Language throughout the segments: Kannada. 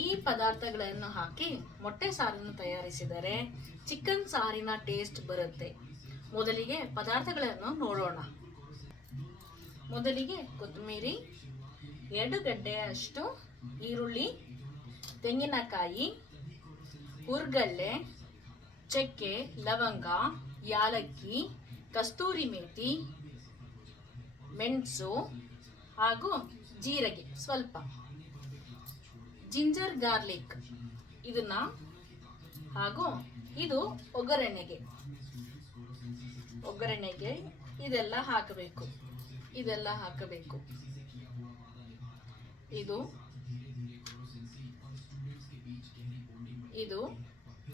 ಈ ಪದಾರ್ಥಗಳನ್ನು ಹಾಕಿ ಮೊಟ್ಟೆ ಸಾರನ್ನು ತಯಾರಿಸಿದರೆ ಚಿಕನ್ ಸಾರಿನ ಟೇಸ್ಟ್ ಬರುತ್ತೆ. ಮೊದಲಿಗೆ ಪದಾರ್ಥಗಳನ್ನು ನೋಡೋಣ. ಮೊದಲಿಗೆ ಕೊತ್ತಂಬರಿ, 2 ಗಡ್ಡೆಯಷ್ಟು ಈರುಳ್ಳಿ, ತೆಂಗಿನಕಾಯಿ, ಹುರ್ಗಡ್ಲೆ, ಚಕ್ಕೆ, ಲವಂಗ, ಯಾಲಕ್ಕಿ, ಕಸ್ತೂರಿ ಮೇಥಿ, ಮೆಣಸು ಹಾಗೂ ಜೀರಿಗೆ ಸ್ವಲ್ಪ, ಜಿಂಜರ್ ಗಾರ್ಲಿಕ್ ಇದನ್ನ ಹಾಗೂ ಇದು ಒಗ್ಗರಣೆಗೆ ಇದೆಲ್ಲ ಹಾಕಬೇಕು. ಇದು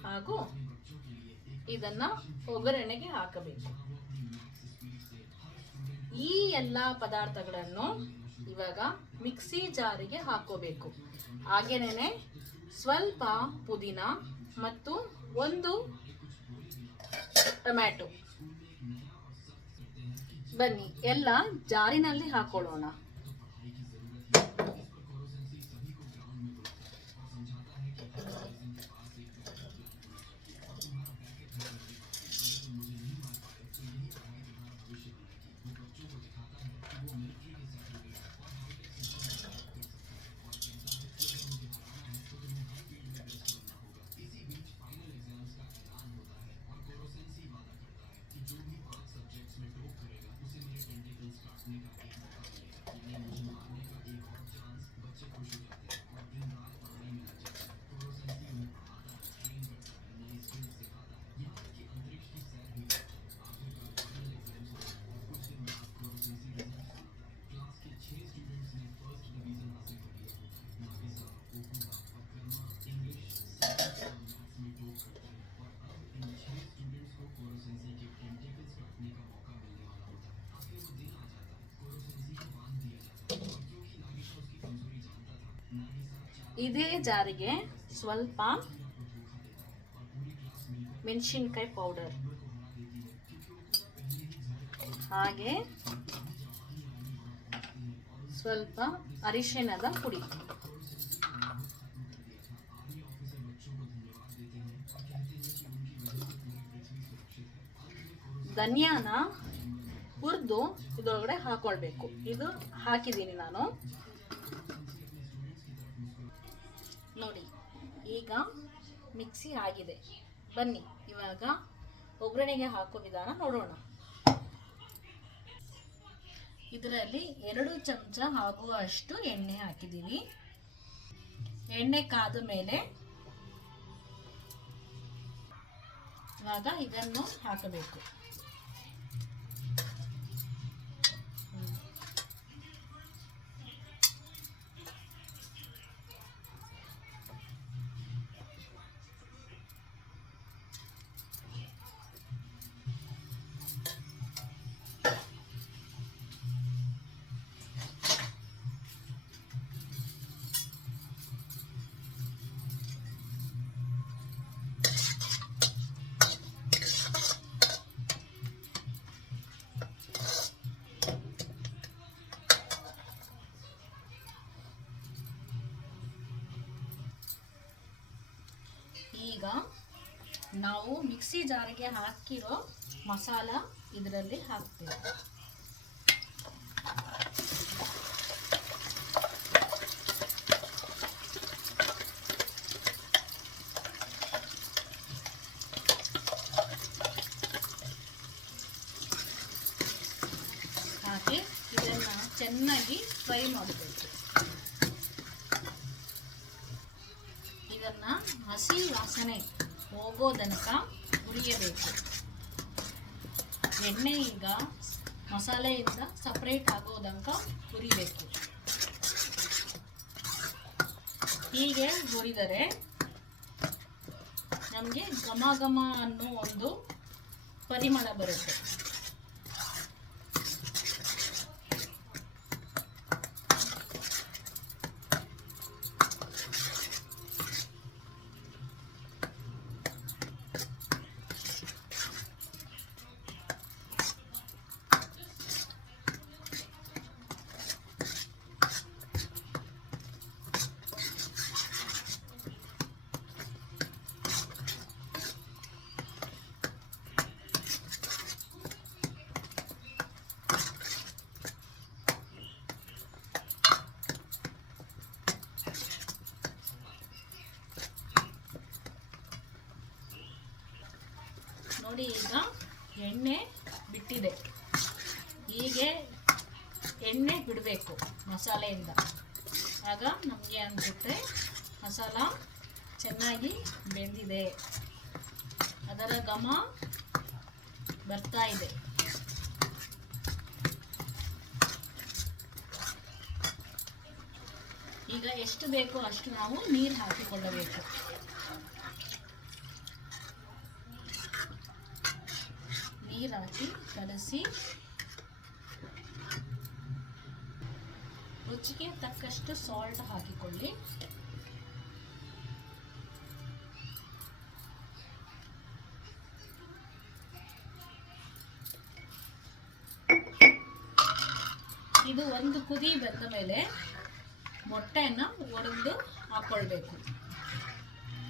ಹಾಗೂ ಇದನ್ನ ಒಗ್ಗರಣೆಗೆ ಹಾಕಬೇಕು. ಈ ಎಲ್ಲ ಪದಾರ್ಥಗಳನ್ನು ಇವಾಗ ಮಿಕ್ಸಿ ಜಾರಿಗೆ ಹಾಕೋಬೇಕು. ಹಾಗೇನೆ ಸ್ವಲ್ಪ ಪುದೀನ ಮತ್ತು 1 ಟೊಮ್ಯಾಟೊ. ಬನ್ನಿ ಎಲ್ಲ ಜಾರಿನಲ್ಲಿ ಹಾಕೊಳ್ಳೋಣ. ಇದೇ ಜಾರಿಗೆ ಸ್ವಲ್ಪ ಮೆಣಸಿನಕಾಯಿ ಪೌಡರ್, ಹಾಗೆ ಸ್ವಲ್ಪ ಅರಿಶಿಣದ ಪುಡಿ, ಧನಿಯಾನ ಹುರಿದು ಇದರೊಳಗಡೆ ಹಾಕೊಳ್ಬೇಕು. ಇದು ಹಾಕಿದ್ದೀನಿ ನಾನು ನೋಡಿ. ಈಗ ಮಿಕ್ಸಿ ಆಗಿದೆ. ಬನ್ನಿ ಇವಾಗ ಒಗ್ಗರಣೆಗೆ ಹಾಕೋ ವಿಧಾನ ನೋಡೋಣ. ಇದರಲ್ಲಿ 2 ಚಮಚ ಆಗುವಷ್ಟು ಎಣ್ಣೆ ಹಾಕಿದ್ದೀವಿ. ಎಣ್ಣೆ ಕಾದ ಮೇಲೆ ಇವಾಗ ಇದನ್ನು ಹಾಕಬೇಕು. ಈಗ ನಾವು ಮಿಕ್ಸಿ ಜಾರಿಗೆ ಹಾಕಿರೋ ಮಸಾಲ ಇದರಲ್ಲಿ ಹಾಕ್ತೇವೆ. ಹಾಕಿ ಇದನ್ನು ಚೆನ್ನಾಗಿ ಫ್ರೈ ಮಾಡಬೇಕು. ಇದನ್ನು ಹಸಿ ವಾಸನೆ ಹೋಗೋ ತನಕ ಹುರಿಯಬೇಕು. ಎಣ್ಣೆ ಈಗ ಮಸಾಲೆಯಿಂದ ಸಪ್ರೇಟ್ ಆಗೋ ತನಕ ಹುರಿಬೇಕು. ಹೀಗೆ ಹುರಿದರೆ ನಮಗೆ ಘಮ ಘಮ ಅನ್ನೋ ಒಂದು ಪರಿಮಳ ಬರುತ್ತೆ. ನೋಡಿ ಈಗ ಎಣ್ಣೆ ಬಿಟ್ಟಿದೆ. ಹೀಗೆ ಎಣ್ಣೆ ಬಿಡಬೇಕು ಮಸಾಲೆಯಿಂದ. ಆಗ ನಮಗೆ ಅನಿಸುತ್ತೆ ಮಸಾಲ ಚೆನ್ನಾಗಿ ಬೆಂದಿದೆ, ಅದರ ಘಮ ಬರ್ತಾ ಇದೆ. ಈಗ ಎಷ್ಟು ಬೇಕೋ ಅಷ್ಟು ನಾವು ನೀರು ಹಾಕಿಕೊಳ್ಳಬೇಕು. ನೀರು ಹಾಕಿ ಕಲಸಿ ರುಚಿಗೆ ತಕ್ಕಷ್ಟು ಸಾಲ್ಟ್ ಹಾಕಿಕೊಳ್ಳಿ. ಇದು ಒಂದು ಕುದಿ ಬಂದ ಮೇಲೆ ಮೊಟ್ಟೆಯನ್ನು ಒಡೆದು ಹಾಕ್ಕೊಳ್ಬೇಕು.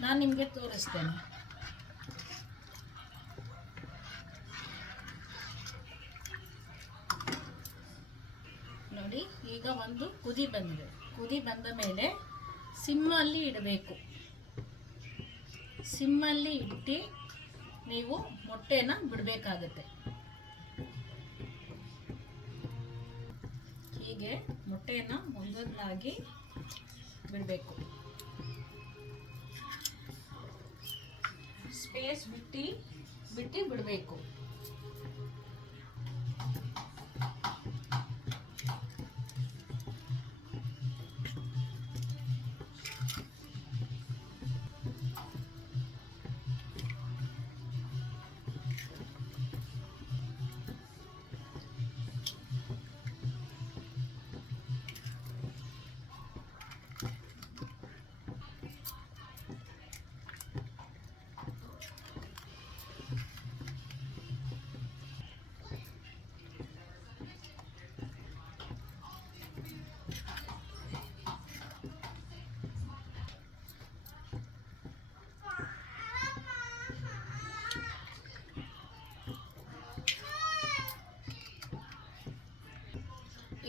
ನಾನು ನಿಮಗೆ ತೋರಿಸ್ತೇನೆ. ನೋಡಿ ಈಗ ಒಂದು ಕುದಿ ಬಂದಿದೆ. ಕುದಿ ಬಂದ ಮೇಲೆ ಸಿಮ್ಮಲ್ಲಿ ಇಡಬೇಕು. ಸಿಮ್ಮಲ್ಲಿ ಇಟ್ಟು ನೀವು ಮೊಟ್ಟೆನ ಬಿಡಬೇಕಾಗತ್ತೆ. ಹೀಗೆ ಮೊಟ್ಟೆಯನ್ನು ಒಂದೊಂದಾಗಿ ಬಿಡಬೇಕು. ಸ್ಪೇಸ್ ಬಿಟ್ಟು ಬಿಡಬೇಕು.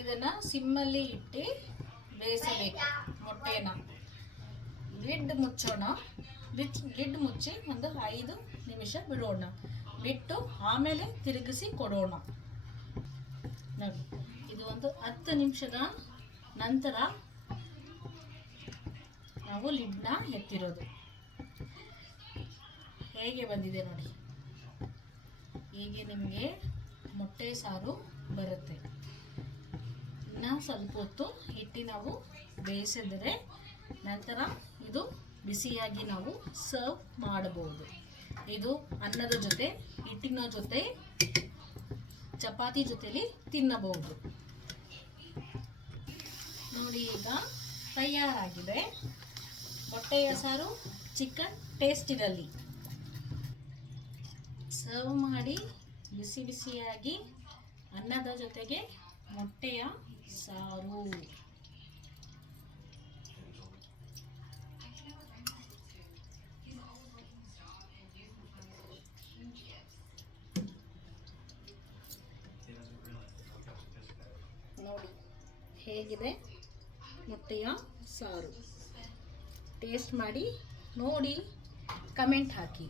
ಇದನ್ನು ಸಿಮ್ಮಲ್ಲಿ ಇಟ್ಟು ಬೇಯಿಸಬೇಕು ಮೊಟ್ಟೆನ. ಲಿಡ್ ಮುಚ್ಚೋಣ. ಲಿಡ್ ಮುಚ್ಚಿ ಒಂದು 5 ನಿಮಿಷ ಬಿಡೋಣ. ಬಿಟ್ಟು ಆಮೇಲೆ ತಿರುಗಿಸಿ ಕೊಡೋಣ. ನೋಡಿ, ಇದು ಒಂದು 10 ನಿಮಿಷದ ನಂತರ ನಾವು ಲಿಡ್ನ ಎತ್ತಿರೋದು. ಹೇಗೆ ಬಂದಿದೆ ನೋಡಿ. ಹೀಗೆ ನಿಮಗೆ ಮೊಟ್ಟೆ ಸಾರು ಬರುತ್ತೆ. ಇನ್ನು ಸ್ವಲ್ಪ ಹೊತ್ತು ಇಟ್ಟು ನಾವು ಬೇಯಿಸಿದರೆ ನಂತರ ಇದು ಬಿಸಿಯಾಗಿ ನಾವು ಸರ್ವ್ ಮಾಡಬಹುದು. ಇದು ಅನ್ನದ ಜೊತೆ, ಹಿಟ್ಟಿನ ಜೊತೆ, ಚಪಾತಿ ಜೊತೆಲಿ ತಿನ್ನಬಹುದು. ನೋಡಿ ಈಗ ತಯಾರಾಗಿದೆ ಮೊಟ್ಟೆಯ ಸಾರು ಚಿಕನ್ ಟೇಸ್ಟ್ ಇರಲಿ. ಸರ್ವ್ ಮಾಡಿ ಬಿಸಿ ಬಿಸಿಯಾಗಿ ಅನ್ನದ ಜೊತೆಗೆ ಮೊಟ್ಟೆಯ ಸಾರು. ನೋಡಿ ಹೇಗಿದೆ ಮೊಟ್ಟೆಯ ಸಾರು. ಟೇಸ್ಟ್ ಮಾಡಿ ನೋಡಿ, ಕಮೆಂಟ್ ಹಾಕಿ.